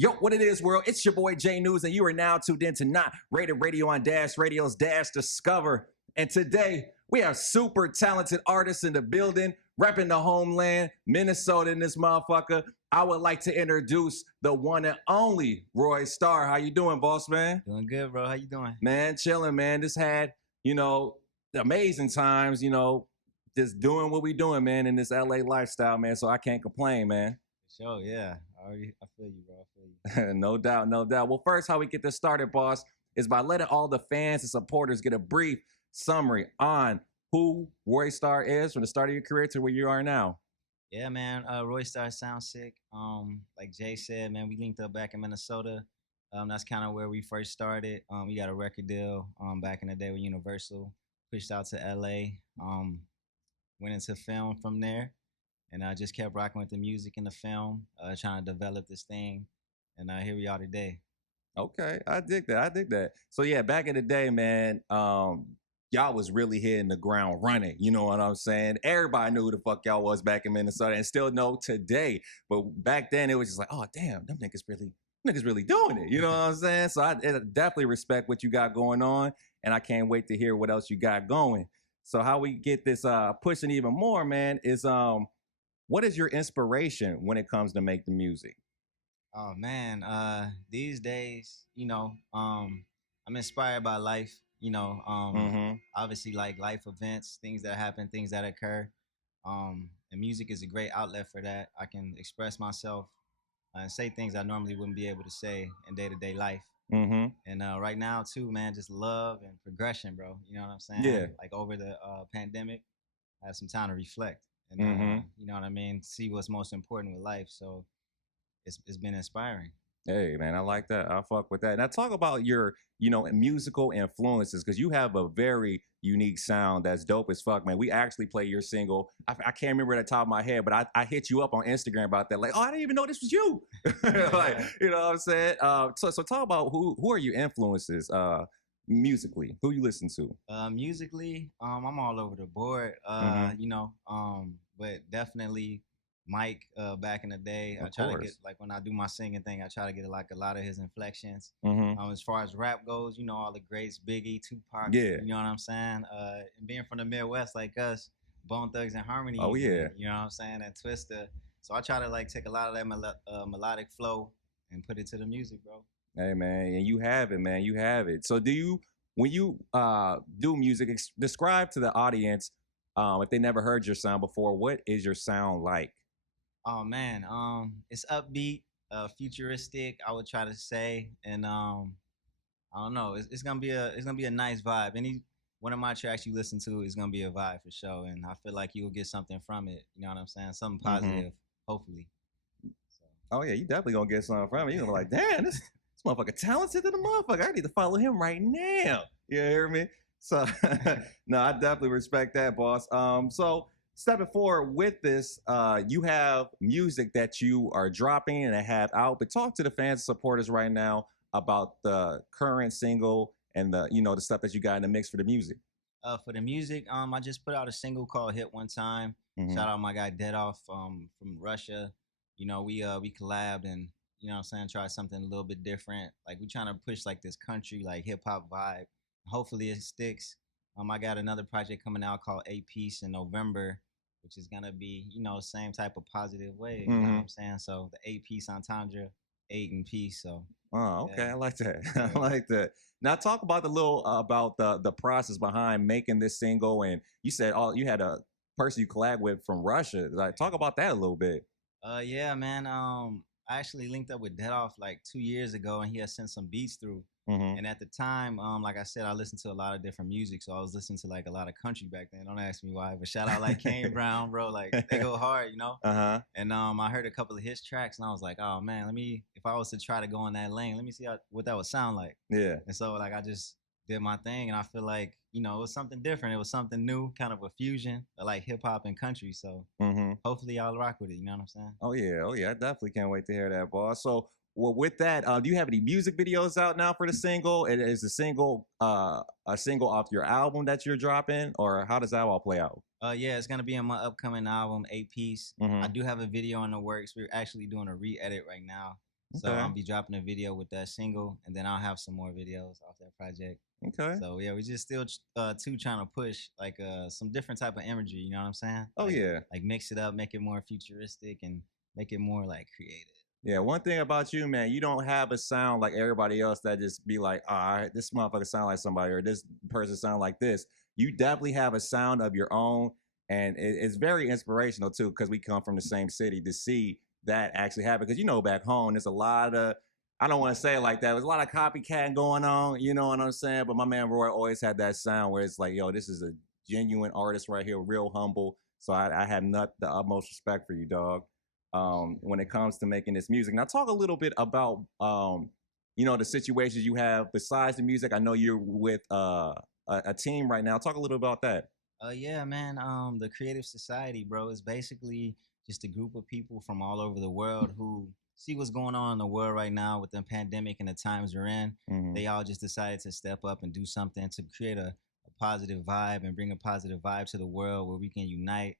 Yo, what it is, world? It's your boy J Newz, and you are now tuned in to Not Rated Radio on Dash Radio's Dash Discover. And today, we have super talented artists in the building, repping the homeland, Minnesota in this motherfucker. I would like to introduce the one and only Roystar. How you doing, boss man? Doing good, bro. How you doing? Man, chilling, man. This had, amazing times, just doing what we doing, man, in this LA lifestyle, man. So I can't complain, man. Sure, yeah. I feel you, bro. I feel you. No doubt, no doubt. Well, first, how we get this started, boss, is by letting all the fans and supporters get a brief summary on who Roystar is from the start of your career to where you are now. Yeah, man. Roystar, SoundSick. Like Jay said, man, we linked up back in Minnesota. That's kind of where we first started. We got a record deal back in the day with Universal. Pushed out to LA. Went into film from there. And I just kept rocking with the music and the film, trying to develop this thing. And here we are today. Okay, I dig that. So yeah, back in the day, man, y'all was really hitting the ground running. You know what I'm saying? Everybody knew who the fuck y'all was back in Minnesota and still know today. But back then it was just like, oh damn, them niggas really doing it. You know what I'm saying? So I definitely respect what you got going on, and I can't wait to hear what else you got going. So how we get this pushing even more, man, is what is your inspiration when it comes to make the music? Oh man, these days, I'm inspired by life. Obviously like life events, things that happen, things that occur. And music is a great outlet for that. I can express myself and say things I normally wouldn't be able to say in day-to-day life. And right now too, man, just love and progression, bro. You know what I'm saying? Yeah. Like over the pandemic, I had some time to reflect. And you know what I mean? See what's most important with life. So it's been inspiring. Hey man, I like that. I fuck with that. Now talk about your, musical influences, because you have a very unique sound that's dope as fuck, man. We actually play your single. I can't remember at the top of my head, but I hit you up on Instagram about that. Like, oh, I didn't even know this was you. Like, you know what I'm saying? So talk about who are your influences musically? Who you listen to? Musically, I'm all over the board. But definitely Mike back in the day. I try to get, like, when I do my singing thing, I try to get like a lot of his inflections. As far as rap goes, all the greats, Biggie, Tupac. Yeah. You know what I'm saying? And being from the Midwest like us, Bone Thugs and Harmony. Oh yeah. You know what I'm saying? And Twista. So I try to like take a lot of that melodic flow and put it to the music, bro. Hey man, and you have it, man. You have it. So when you do music, describe to the audience, if they never heard your sound before, what is your sound like? Oh man, it's upbeat, futuristic, I would try to say, and I don't know, it's gonna be a nice vibe. Any one of my tracks you listen to is gonna be a vibe for sure, and I feel like you'll get something from it. You know what I'm saying? Something positive, hopefully. So. Oh yeah, you definitely gonna get something from it. You're gonna be like, damn, this motherfucker talented to the motherfucker. I need to follow him right now. You hear me? So no, I definitely respect that, boss. So stepping forward with this, you have music that you are dropping and have out, but talk to the fans and supporters right now about the current single and the stuff that you got in the mix for the music. For the music, I just put out a single called Hit One Time. Shout out my guy Dead Off from Russia. We collabed and what I'm saying, try something a little bit different. Like we trying to push like this country, like hip hop vibe. Hopefully it sticks. I got another project coming out called 8 Piece in November, which is gonna be, same type of positive way. You know what I'm saying? So the 8 Piece entendre, 8 in peace. So. Oh, okay. Yeah. I like that. I like that. Now talk about about the process behind making this single. And you said you had a person you collab with from Russia. Like, talk about that a little bit. Yeah, man. I actually linked up with Dead Off like 2 years ago, and he had sent some beats through. And at the time, like I said, I listened to a lot of different music, so I was listening to like a lot of country back then. Don't ask me why, but shout out like Kane Brown, bro. Like they go hard, And I heard a couple of his tracks, and I was like, oh man, if I was to try to go in that lane, let me see what that would sound like. Yeah. And so like I just did my thing, and I feel like it was something different. It was something new, kind of a fusion of like hip hop and country. So hopefully y'all rock with it. You know what I'm saying? Oh yeah. I definitely can't wait to hear that, boss. So. Well, with that, do you have any music videos out now for the single? Is the single a single off your album that you're dropping, or how does that all play out? Yeah, it's gonna be in my upcoming album, 8 Piece. I do have a video in the works. We're actually doing a re-edit right now. So Okay. I'll be dropping a video with that single, and then I'll have some more videos off that project. Okay. So yeah, we just still too trying to push like some different type of imagery. You know what I'm saying? Oh yeah. Like mix it up, make it more futuristic, and make it more like creative. Yeah, one thing about you, man, you don't have a sound like everybody else that just be like, ah, this motherfucker sound like somebody or this person sound like this. You definitely have a sound of your own, and it's very inspirational too, because we come from the same city to see that actually happen. Because back home, there's a lot of, I don't want to say it like that, there's a lot of copycat going on, you know what I'm saying? But my man Roy always had that sound where it's like, yo, this is a genuine artist right here, real humble. So I have not the utmost respect for you, dog, when it comes to making this music. Now, talk a little bit about the situations you have besides the music. I know you're with a team right now. Talk a little about that. Yeah, man. The Creative Society, bro, is basically just a group of people from all over the world who see what's going on in the world right now with the pandemic and the times we're in. Mm-hmm. They all just decided to step up and do something to create a positive vibe and bring a positive vibe to the world where we can unite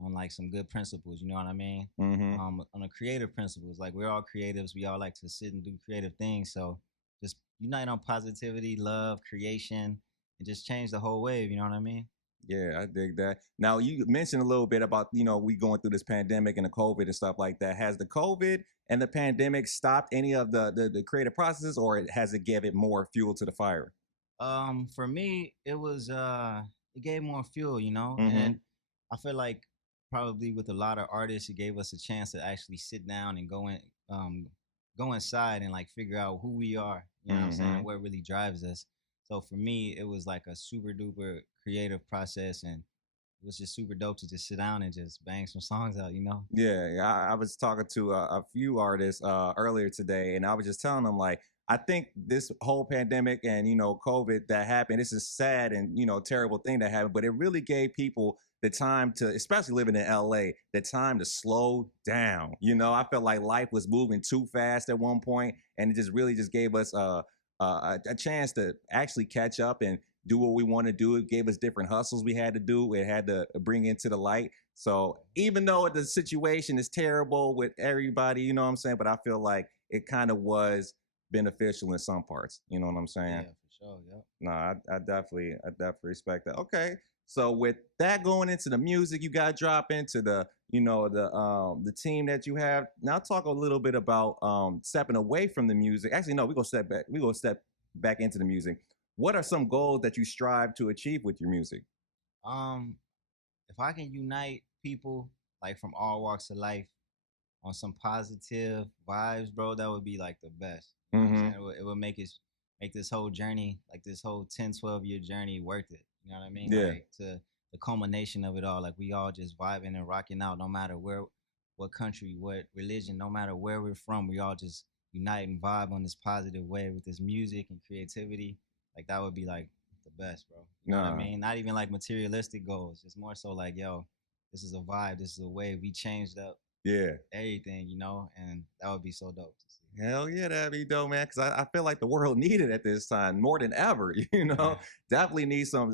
on like some good principles. You know what I mean? Mm-hmm. On a creative principles, like we're all creatives. We all like to sit and do creative things. So just unite on positivity, love, creation, and just change the whole wave. You know what I mean? Yeah, I dig that. Now, you mentioned a little bit about, we going through this pandemic and the COVID and stuff like that. Has the COVID and the pandemic stopped any of the creative processes, or has it given more fuel to the fire? For me, it gave more fuel, Mm-hmm. and I feel like probably with a lot of artists, it gave us a chance to actually sit down and go inside and like figure out who we are, you know what I'm saying, Mm-hmm. and what really drives us. So for me, it was like a super duper creative process, and it was just super dope to just sit down and just bang some songs out. Yeah, I was talking to a few artists earlier today, and I was just telling them, like, I think this whole pandemic and COVID that happened, it's a sad and terrible thing that happened, but it really gave people the time to, especially living in LA, the time to slow down. I felt like life was moving too fast at one point, and it just really just gave us a chance to actually catch up and do what we want to do. It gave us different hustles we had to do. It had to bring into the light. So even though the situation is terrible with everybody, you know what I'm saying, but I feel like it kind of was beneficial in some parts. You know what I'm saying? Yeah, for sure. Yep. No, I definitely respect that. Okay. So with that going into the music, you got to drop into the team that you have. Now talk a little bit about stepping away from the music. Actually, no, we're gonna step back. We're gonna step back into the music. What are some goals that you strive to achieve with your music? Um, if I can unite people like from all walks of life on some positive vibes, bro, that would be like the best. You know what I'm Mm-hmm. saying? It would make this whole journey, like this whole 10, 12-year journey worth it. You know what I mean? Yeah. Like to the culmination of it all, like we all just vibing and rocking out no matter what country, what religion, no matter where we're from, we all just unite and vibe on this positive way with this music and creativity. Like that would be like the best, bro. You know what I Nah. mean? Not even like materialistic goals. It's more so like, yo, this is a vibe, this is a way. We changed up Yeah. everything, and that would be so dope to see. Hell yeah, that'd be dope, man. Because I feel like the world needed at this time more than ever. Definitely need some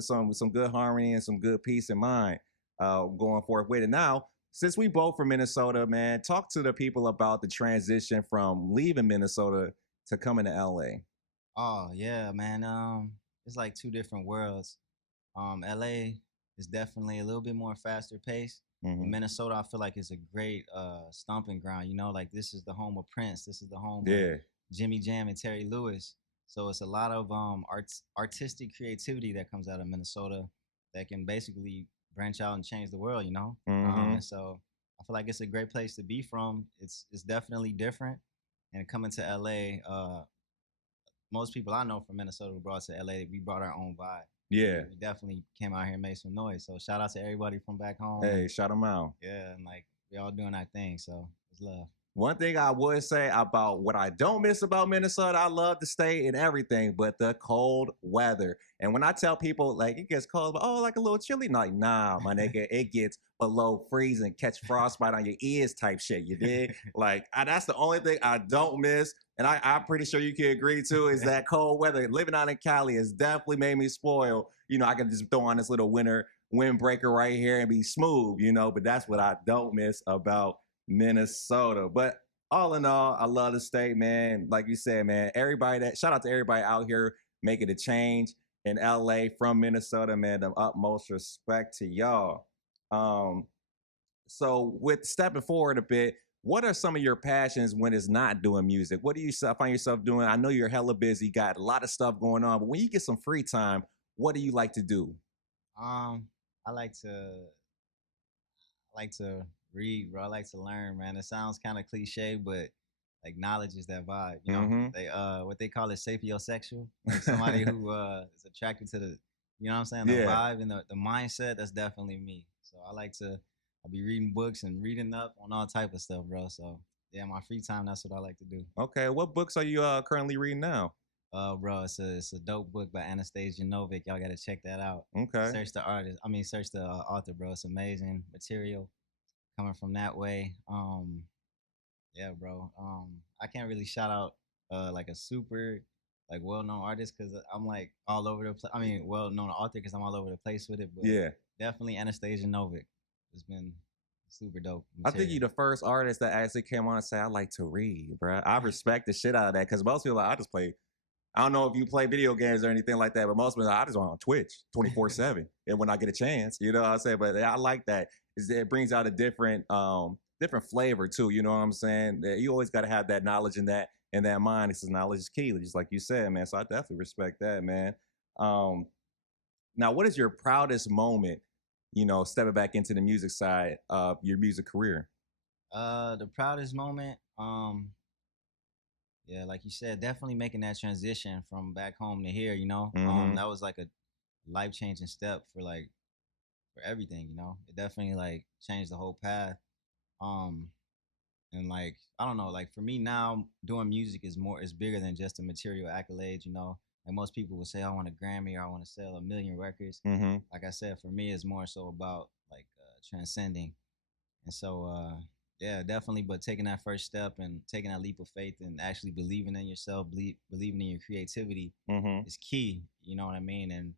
good harmony and some good peace in mind going forth with it. Now, since we both from Minnesota, man, talk to the people about the transition from leaving Minnesota to coming to LA. Oh yeah, man. It's like two different worlds. LA is definitely a little bit more faster paced. But Mm-hmm. Minnesota, I feel like it's a great stomping ground. Like this is the home of Prince. This is the home of Yeah. Jimmy Jam and Terry Lewis. So it's a lot of artistic creativity that comes out of Minnesota that can basically branch out and change the world. Mm-hmm. And so I feel like it's a great place to be from. It's definitely different. And coming to LA, most people I know from Minnesota who brought to LA, we brought our own vibe. Yeah. We definitely came out here and made some noise. So shout out to everybody from back home. Hey, shout them out. Yeah, and like we all doing our thing. So it's love. One thing I would say about what I don't miss about Minnesota, I love to stay in everything, but the cold weather. And when I tell people like it gets cold, but like a little chilly, like nah, my nigga, it gets below freezing, catch frostbite on your ears type shit. You dig? Like that's the only thing I don't miss. And I'm pretty sure you can agree too, is that cold weather. Living out in Cali has definitely made me spoil. I can just throw on this little winter windbreaker right here and be smooth, but that's what I don't miss about Minnesota. But all in all, I love the state, man. Like you said, man, everybody that shout out to everybody out here making a change in LA from Minnesota, man. The utmost respect to y'all. Um, so with stepping forward a bit, what are some of your passions when it's not doing music? What do you find yourself doing? I know you're hella busy, got a lot of stuff going on, but when you get some free time, what do you like to do? Um, I like to read, bro. I like to learn, man. It sounds kind of cliche, but like knowledge is that vibe. You know, Mm-hmm. they what they call it sapiosexual, like somebody who is attracted to the, you know what I'm saying, the Yeah. vibe and the mindset. That's definitely me. So I like to, I'll be reading books and reading up on all type of stuff, bro. So yeah, my free time, that's what I like to do. Okay. What books are you currently reading now? Bro, it's a dope book by Anastasia Novik. Y'all gotta check that out. Okay. Search the artist. I mean, search the author, bro. It's amazing material coming from that way. Yeah, bro. I can't really shout out like a super like well known artist because I'm like all over the place. I mean, well known author because I'm all over the place with it. But Yeah. definitely Anastasia Novik. It's been super dope I think material. you're the first artist that actually came on and said, I like to read, bro. I respect the shit out of that because most people, like, I just play. I don't know if you play video games or anything like that, but most people, I just want on Twitch 24/7. And when I get a chance, you know what I'm saying? But I like that. It brings out a different flavor too. You know what I'm saying? That you always got to have that knowledge in that mind. Because knowledge is key, just like you said, man. So I definitely respect that, man. Um, Now, what is your proudest moment? Stepping back into the music side of your music career. The proudest moment. Yeah, like you said, definitely making that transition from back home to here. You know, Mm-hmm. that was like a life changing step for like for everything. You know, it definitely like changed the whole path. Um, and like I don't know, like for me now, doing music is bigger than just a material accolade. You know, like most people would say, I want a Grammy or I want to sell 1 million records. Mm-hmm. Like I said, for me, it's more so about like transcending. And so, yeah, definitely. But taking that first step and taking that leap of faith and actually believing in yourself, believing in your creativity Mm-hmm. is key. You know what I mean? And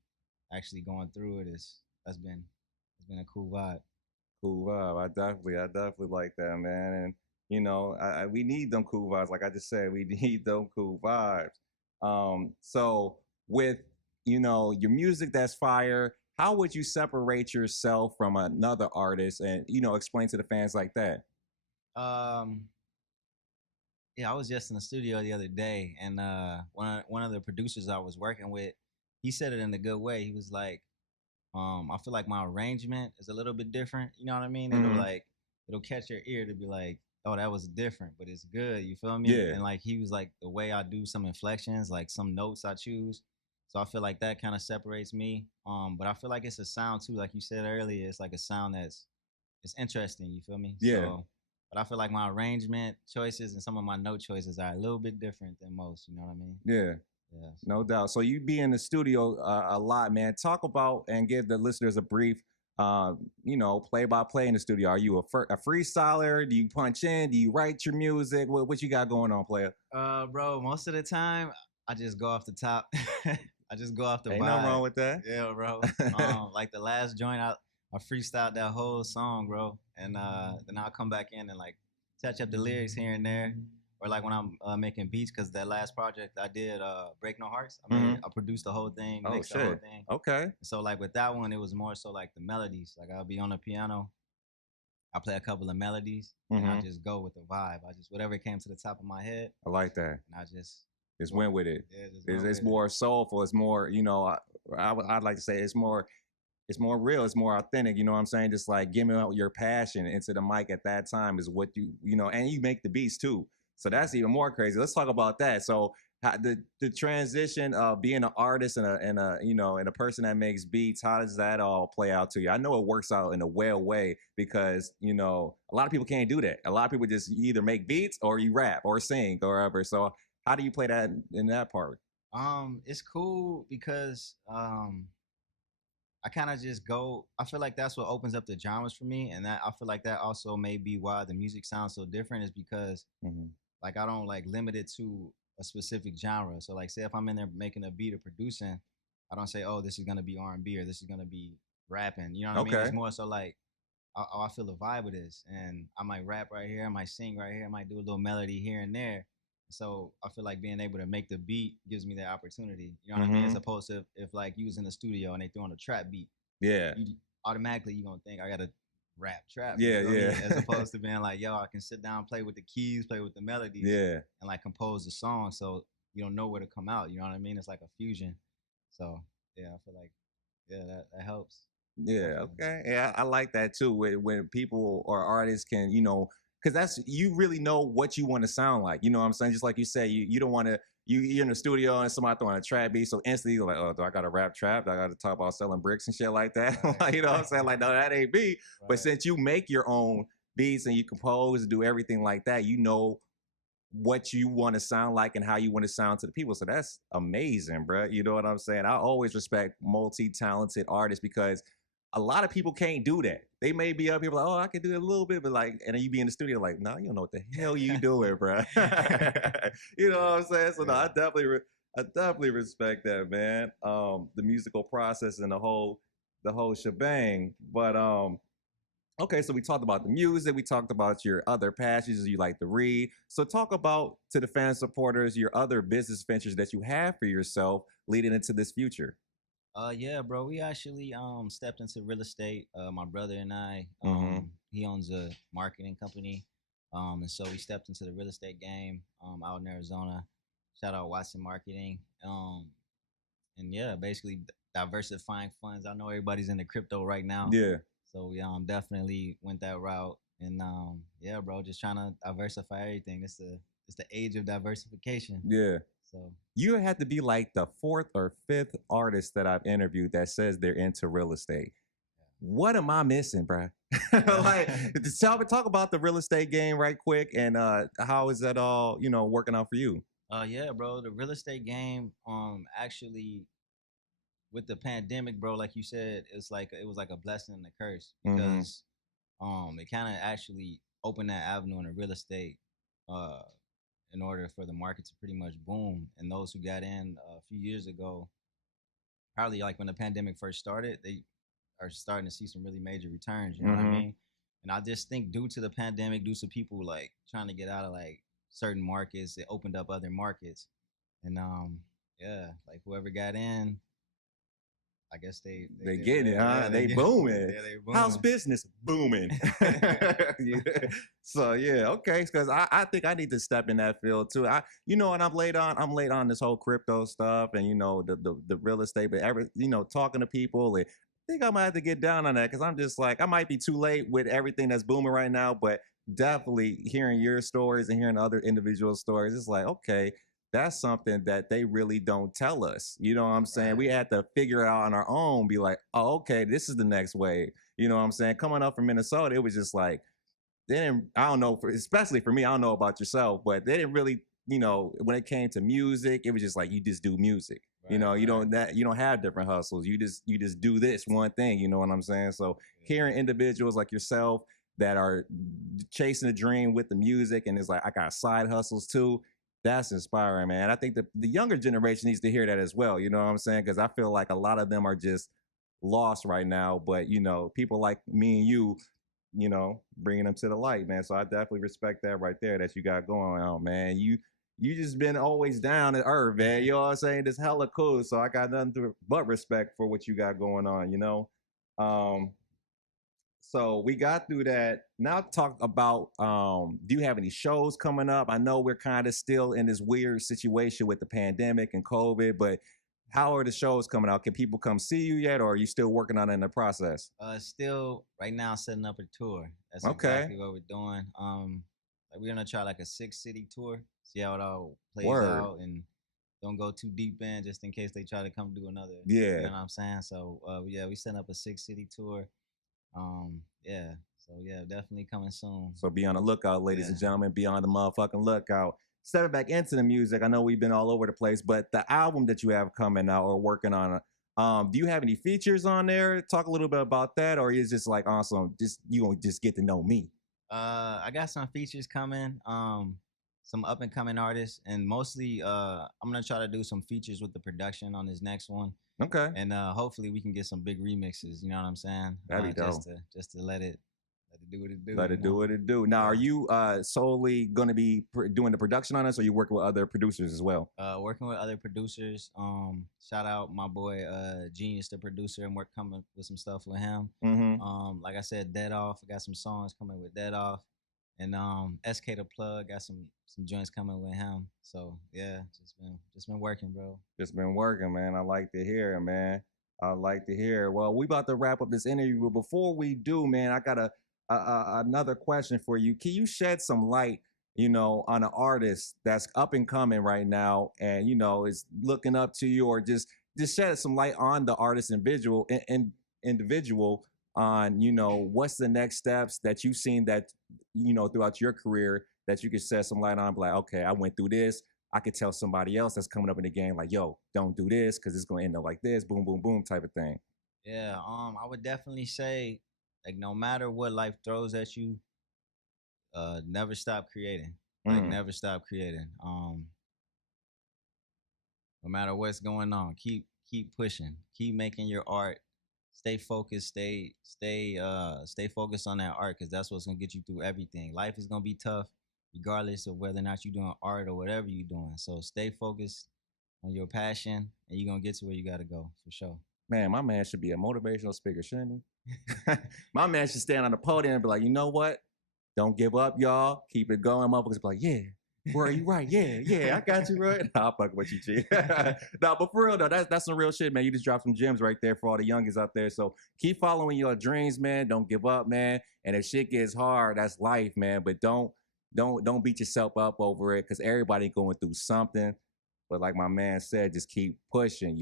actually going through it is it's been a cool vibe. Cool vibe. I definitely like that, man. And we need them cool vibes. Like I just said, we need them cool vibes. So with your music that's fire, how would you separate yourself from another artist and explain to the fans like that? Um, yeah, I was just in the studio the other day, and one of the producers I was working with, he said it in a good way. He was like, I feel like my arrangement is a little bit different. You know what I mean? Mm-hmm. It'll catch your ear to be like, oh, that was different, but it's good. You feel me? Yeah. And like he was like the way I do some inflections, like some notes I choose. So I feel like that kind of separates me. But I feel like it's a sound too, like you said earlier. It's like a sound that's it's interesting. You feel me? Yeah. So, but I feel like my arrangement choices and some of my note choices are a little bit different than most. You know what I mean? Yeah. Yeah. No doubt. So you be in the studio a lot, man. Talk about and give the listeners a brief, play by play in the studio. Are you a freestyler? Do you punch in? Do you write your music? What you got going on, player? Bro, most of the time I just go off the top. I just go off the Ain't nothing vibe. wrong with that. Yeah, bro. Like the last joint, I freestyled that whole song, bro, and then I'll come back in and like touch up the lyrics here and there, or like when I'm making beats, cause that last project I did, Break No Hearts. I produced the whole thing, Oh mixed the whole shit. thing. Okay. So like with that one, it was more so like the melodies. Like I'll be on the piano, I play a couple of melodies, and I Mm-hmm. just go with the vibe. I just whatever came to the top of my head, I like that. and I just Just went with it. yeah, just It's, went it's with it. more soulful. It's more, I'd like to say it's more real. It's more authentic. You know what I'm saying? Just like giving out your passion into the mic at that time is what and you make the beats too. So that's even more crazy. Let's talk about that. So the transition of being an artist and a person that makes beats, how does that all play out to you? I know it works out in a well way because a lot of people can't do that. A lot of people just either make beats or you rap or sing or whatever. So how do you play that in that part? It's cool because I kind of just go. I feel like that's what opens up the genres for me, and that I feel like that also may be why the music sounds so different. Is because Mm-hmm. like I don't like limit it to a specific genre. So like, say if I'm in there making a beat or producing, I don't say, oh, this is gonna be R&B or this is gonna be rapping. You know what I mean? Okay. It's more so like I feel the vibe of this, and I might rap right here, I might sing right here, I might do a little melody here and there. So I feel like being able to make the beat gives me that opportunity. You know what I mean? As opposed to if like you was in the studio and they throw on a trap beat, Yeah. you automatically you gonna think I gotta rap trap. Yeah, You know what I yeah. mean? As opposed to being like, yo, I can sit down, play with the keys, play with the melodies, Yeah. and like compose the song. So you don't know where to come out. You know what I mean? It's like a fusion. So yeah, I feel like that helps. Yeah, Definitely. okay. Yeah, I like that too. When people or artists can, because that's you really know what you want to sound like. You know what I'm saying? Just like you say, you don't want to. You're in the studio and somebody throwing a trap beat, so instantly you're like, oh, do I got to rap trap? Do I got to talk about selling bricks and shit like that? Right, Like, you know what I'm saying? Like, no, that ain't me. But right. since you make your own beats and you compose and do everything like that, you know what you want to sound like and how you want to sound to the people. So that's amazing, bro. You know what I'm saying? I always respect multi-talented artists because a lot of people can't do that. They may be up here like, oh, I can do it a little bit, but like, and then you be in the studio like, no, you don't know what the hell you doing, bro. You know what I'm saying? So no, I definitely respect that, man. The musical process and the whole shebang. But okay, so we talked about the music. We talked about your other passions you like to read. So talk about to the fan supporters your other business ventures that you have for yourself leading into this future. Yeah, bro. We actually stepped into real estate. My brother and I. Mm-hmm. He owns a marketing company. And so we stepped into the real estate game out in Arizona. Shout out Watson Marketing. And yeah, basically diversifying funds. I know everybody's into crypto right now. Yeah. So we definitely went that route. And yeah, bro, just trying to diversify everything. It's the age of diversification. Yeah. So You had to be like the fourth or fifth artist that I've interviewed that says they're into real estate. What am I missing, bro? Like, talk about the real estate game right quick, and how is that all working out for you? yeah, bro, the real estate game actually with the pandemic, bro, like you said, it was like a blessing and a curse Mm-hmm. because it kind of actually opened that avenue in the real estate uh in order for the market to pretty much boom. And those who got in a few years ago, probably like when the pandemic first started, they are starting to see some really major returns. You know what I Mm-hmm. mean? And I just think due to the pandemic, due to people like trying to get out of like certain markets, it opened up other markets. And yeah, like whoever got in, I guess They they getting it, huh? yeah, They get booming. yeah, they How's booming. business booming? Yeah. So yeah, okay. Because I think I need to step in that field too. And I'm late on this whole crypto stuff and the real estate, but talking to people. And I think I might have to get down on that because I'm just like I might be too late with everything that's booming right now, but definitely hearing your stories and hearing other individual stories, it's like okay, that's something that they really don't tell us. You know what I'm saying? We Right. had to figure it out on our own, be like, oh, okay, this is the next wave. You know what I'm saying? Coming up from Minnesota, it was just like, they didn't, I don't know, especially for me, I don't know about yourself, but they didn't really, when it came to music, it was just like, you just do music. Right, right. You don't have different hustles. You just do this one thing. You know what I'm saying? So Yeah. hearing individuals like yourself that are chasing a dream with the music and it's like, I got side hustles too, that's inspiring, man. I think the younger generation needs to hear that as well. You know what I'm saying? Because I feel like a lot of them are just lost right now. But people like me and you, bringing them to the light, man. So I definitely respect that right there that you got going on, man. You just been always down to earth, man. You know what I'm saying? This hella cool. So I got nothing but respect for what you got going on. Um, so we got through that. Now talk about do you have any shows coming up? I know we're kind of still in this weird situation with the pandemic and COVID, but how are the shows coming out? Can people come see you yet, or are you still working on it in the process? Still right now setting up a tour. That's Okay. exactly what we're doing. Like we're gonna try like a 6 city tour, see how it all plays Word. out, and don't go too deep in just in case they try to come do another. You Yeah. know what I'm saying? So yeah, we setting up a 6 city tour. Yeah. So yeah, definitely coming soon. So be on the lookout, ladies Yeah. and gentlemen. Be on the motherfucking lookout. Stepping back into the music, I know we've been all over the place, but the album that you have coming out or working on, do you have any features on there? Talk a little bit about that, or is just like awesome? Just you gonna just get to know me. I got some features coming. Some up and coming artists, and mostly I'm gonna try to do some features with the production on this next one, Okay, and hopefully we can get some big remixes. You know what I'm saying? that'd be dope. Just to let it do what it do. Let it do what it do. Now, are you solely going to be doing the production on this, or you working with other producers as well? Working with other producers. Shout out my boy Genius, the producer, and we're coming with some stuff with him. Mm-hmm. Like I said, Dead Off. I got some songs coming with Dead Off, and SK the Plug got some joints coming with him. So yeah, just been working, bro. Just been working, man. I like to hear it, man. I like to hear it. Well, we about to wrap up this interview, but before we do, man, I got another question for you. Can you shed some light, on an artist that's up and coming right now, and is looking up to you, or just shed some light on the artist individual on what's the next steps that you've seen that throughout your career that you could shed some light on, be like, okay, I went through this. I could tell somebody else that's coming up in the game, like, yo, don't do this because it's going to end up like this, boom, boom, boom type of thing. Yeah, I would definitely say, like, no matter what life throws at you, never stop creating. Like, never stop creating. No matter what's going on, keep pushing, keep making your art. Stay focused, stay focused on that art, because that's what's gonna get you through everything. Life is gonna be tough, regardless of whether or not you're doing art or whatever you're doing. So stay focused on your passion, and you're gonna get to where you gotta go, for sure. Man, my man should be a motivational speaker, shouldn't he? My man should stand on the podium and be like, you know what? Don't give up, y'all. Keep it going. Motherfuckers be like, yeah, bro, you right. Yeah, I got you, right. I'll fuck with you, G. No, but for real, though, that's some real shit, man. You just dropped some gems right there for all the youngins out there. So keep following your dreams, man. Don't give up, man. And if shit gets hard, that's life, man. But don't beat yourself up over it, because everybody going through something. But like my man said, just keep pushing,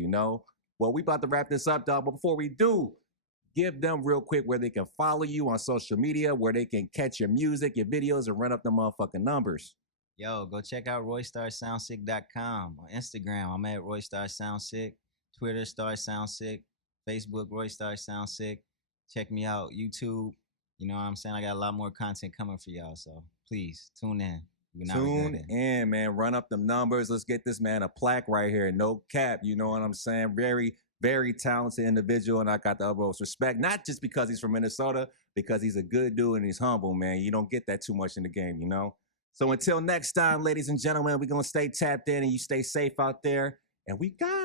Well, we about to wrap this up, dog. But before we do, give them real quick where they can follow you on social media, where they can catch your music, your videos, and run up the motherfucking numbers. Yo, go check out RoystarSoundSick.com. On Instagram, I'm at Roystar SoundSick. Twitter, Star SoundSick. Facebook, Roystar SoundSick. Check me out. YouTube. You know what I'm saying? I got a lot more content coming for y'all, so please tune in. Tune in, man. Run up them numbers. Let's get this man a plaque right here. No cap. You know what I'm saying? Very, very talented individual, and I got the utmost respect. Not just because he's from Minnesota, because he's a good dude and he's humble, man. You don't get that too much in the game, So until next time, ladies and gentlemen, we're going to stay tapped in, and you stay safe out there. And we got